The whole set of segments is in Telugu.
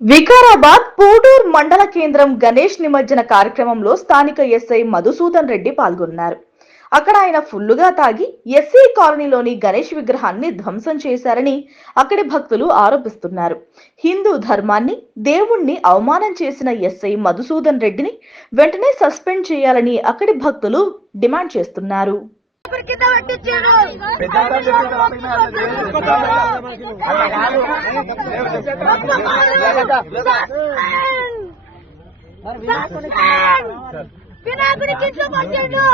వికారాబాద్ పూడూర్ మండల కేంద్రం గణేష్ నిమజ్జన కార్యక్రమంలో స్థానిక ఎస్ఐ మధుసూదన్ రెడ్డి పాల్గొన్నారు. అక్కడ ఆయన ఫుల్లుగా తాగి ఎస్సీ కాలనీలోని గణేష్ విగ్రహాన్ని ధ్వంసం చేశారని అక్కడి భక్తులు ఆరోపిస్తున్నారు. హిందూ ధర్మాన్ని, దేవుణ్ణి అవమానం చేసిన ఎస్ఐ మధుసూదన్ రెడ్డిని వెంటనే సస్పెండ్ చేయాలని అక్కడి భక్తులు డిమాండ్ చేస్తున్నారు. వినాయకుడి కించపరిచిండు,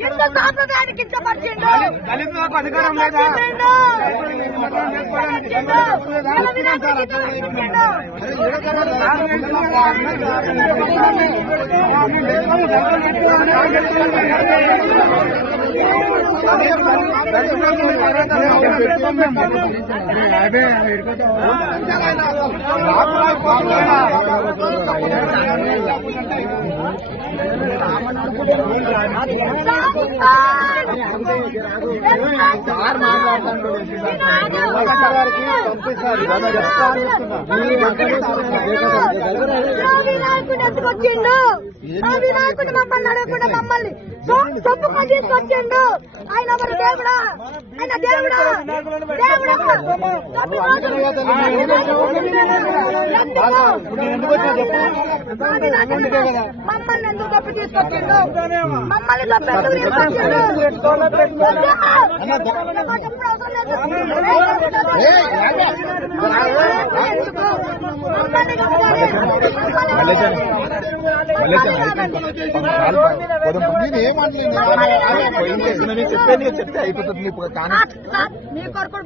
హిందూ సాంప్రదాయాన్ని కించపరిచిండు, దళితులకు అధికారం లేదా వచ్చిండు. ఆ వినాయకుడు మమ్మల్ని అడగకుండా మమ్మల్ని చొప్పుకొని తీసుకొచ్చిండు. ఆయన ఎవరు? దేవుడా? ఆయన దేవుడా? మమ్మల్ని ఎందుకు తప్పు తీసుకొచ్చిండు? మమ్మల్ని తప్పు ఎందుకు తీసుకొచ్చిండు? చెప్తే అయిపోతుంది. మీ కొడుకులు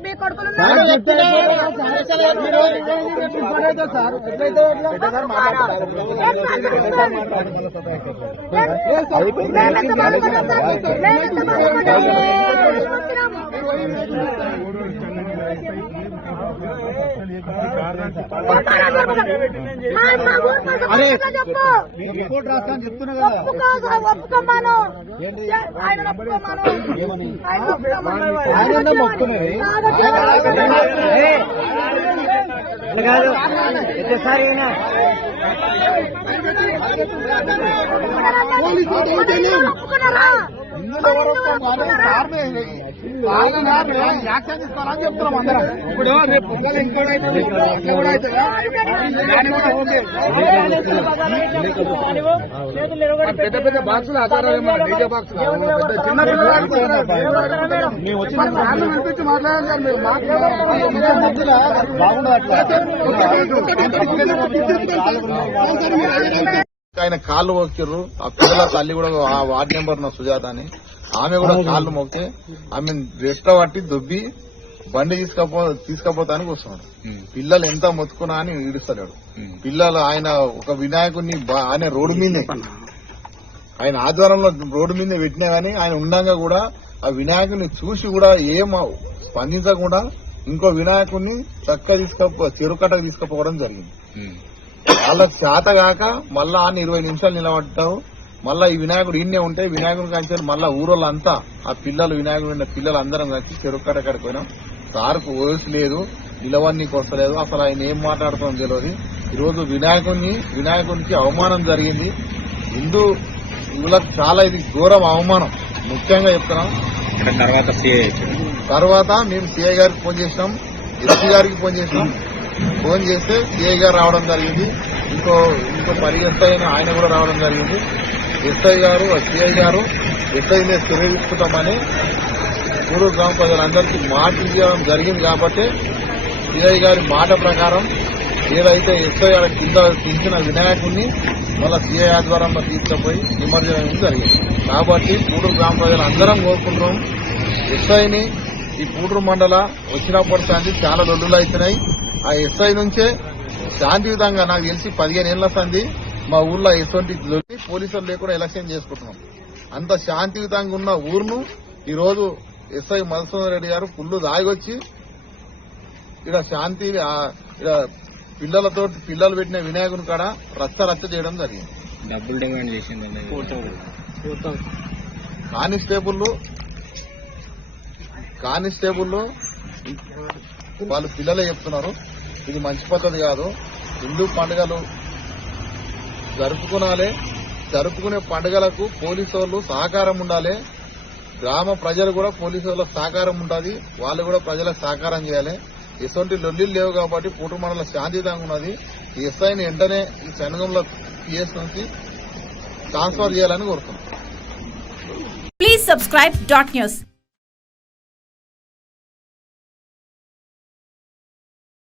రిపోర్ట్ రాస్తాను చెప్తున్నా కదా. ఒప్పుకోమాను, ఆయన యాక్షన్ తీసుకోవాలని చెప్తున్నాం అందరం. ఇప్పుడు పొంగల్ ఇంకోడైతే పెద్ద పెద్ద బాక్సులు ఆధారాలు డీజే బాక్స్ చిన్న మేము వచ్చిన అనిపించి మాట్లాడాలి. మీరు ఆయన కాళ్ళు మొక్కిర్రు. ఆ పిల్లల తల్లి కూడా ఆ వార్డు నెంబర్ సుజాత అని ఆమె కూడా కాళ్ళు మొక్కితే ఆమె రెట్ట పట్టి దొబ్బి బండి తీసుకపోతానికి వస్తున్నాడు. పిల్లలు ఎంత మొత్తుకున్నా అని ఈడుస్తాడు. పిల్లలు ఆయన ఒక వినాయకుడిని ఆయన రోడ్డు మీదే ఆయన ఆధ్వర్యంలో రోడ్డు మీదే పెట్టినా గానీ ఆయన ఉండగా కూడా ఆ వినాయకుడిని చూసి కూడా ఏం స్పందించకుండా ఇంకో వినాయకుడిని చెరుకట్టకు తీసుకుపోవడం జరిగింది. వాళ్ళకి చేత కాక మళ్ళా ఆయన 20 నిమిషాలు నిలబడ్డావు. మళ్ళా ఈ వినాయకుడు ఈయనే ఉంటే వినాయకుడిని కాంచారు. మళ్ళా ఊరోళ్ళంతా ఆ పిల్లలు వినాయకుడు పిల్లలు అందరం కలిసి చెరుకట్టకి పోయినాం. సార్కు వయసు లేదు, నిలవన్నీకి వస్తలేదు. అసలు ఆయన ఏం మాట్లాడుతాం తెలియదు. ఈరోజు వినాయకునికి అవమానం జరిగింది. హిందూ యువలకు చాలా ఇది ఘోరం అవమానం. ముఖ్యంగా చెప్తున్నాం. తర్వాత మేము సిఐ గారికి ఫోన్ చేసినాం, ఎస్పీ గారికి ఫోన్ చేసినాం. ఫోన్ చేస్తే సిఐ గారు రావడం జరిగింది. ఇంకో పరిగెత్తాయి ఆయన కూడా రావడం జరిగింది. ఎస్ఐ గారు సిఐ గారు ఎస్ఐ మీద చర్య తీసుకుంటామని పూడూరు గ్రామ ప్రజలందరికీ మాట ఇవ్వడం జరిగింది. కాబట్టి సిఐ గారి మాట ప్రకారం ఏదైతే ఎస్ఐ గారి కింద దించిన వినాయకుడిని మళ్ళా సిఐ ఆధ్వర్యంలో తీసుకుపోయి నిమజ్జనం జరిగింది. కాబట్టి పూడూరు గ్రామ ప్రజలు అందరం కోరుకుంటున్నాం. ఎస్ఐని ఈ పూడూరు మండల వచ్చినప్పటి చాలా లొల్లులు అవుతున్నాయి. ఆ ఎస్ఐ నుంచే శాంతియుతంగా నాకు తెలిసి 15 ఏళ్ల సంది మా ఊర్లో ఎటువంటి పోలీసులు లేకుండా ఎలక్షన్ చేసుకుంటున్నాం. అంత శాంతియుతంగా ఉన్న ఊరును ఈరోజు ఎస్ఐ మధుసూదన్ రెడ్డి గారు ఫుల్లు దాగొచ్చి ఇక్కడ శాంతి పిల్లలు పెట్టిన వినాయకుని కాడ రచ్చ చేయడం జరిగింది. డబ్బులు డిమాండ్ చేసింది. కానిస్టేబుల్ వాళ్ళు పిల్లలే చెప్తున్నారు ఇది మంచి పద్ధతి కాదు. హిందూ పండుగలు జరుపుకునే పండుగలకు పోలీసు వాళ్ళు సహకారం ఉండాలి. గ్రామ ప్రజలు కూడా పోలీసు వాళ్ళకి సహకారం ఉంటుంది. వాళ్ళు కూడా ప్రజలకు సహకారం చేయాలి. ఎటువంటి లొల్లిలు లేవు కాబట్టి పూటూరు మండలం శాంతియుతంగా ఉన్నది. ఈ ఎస్ఐని వెంటనే ఈ సంఘంలో పిఎస్ నుంచి ట్రాన్స్ఫర్ చేయాలని కోరుతున్నాం. Please subscribe .news.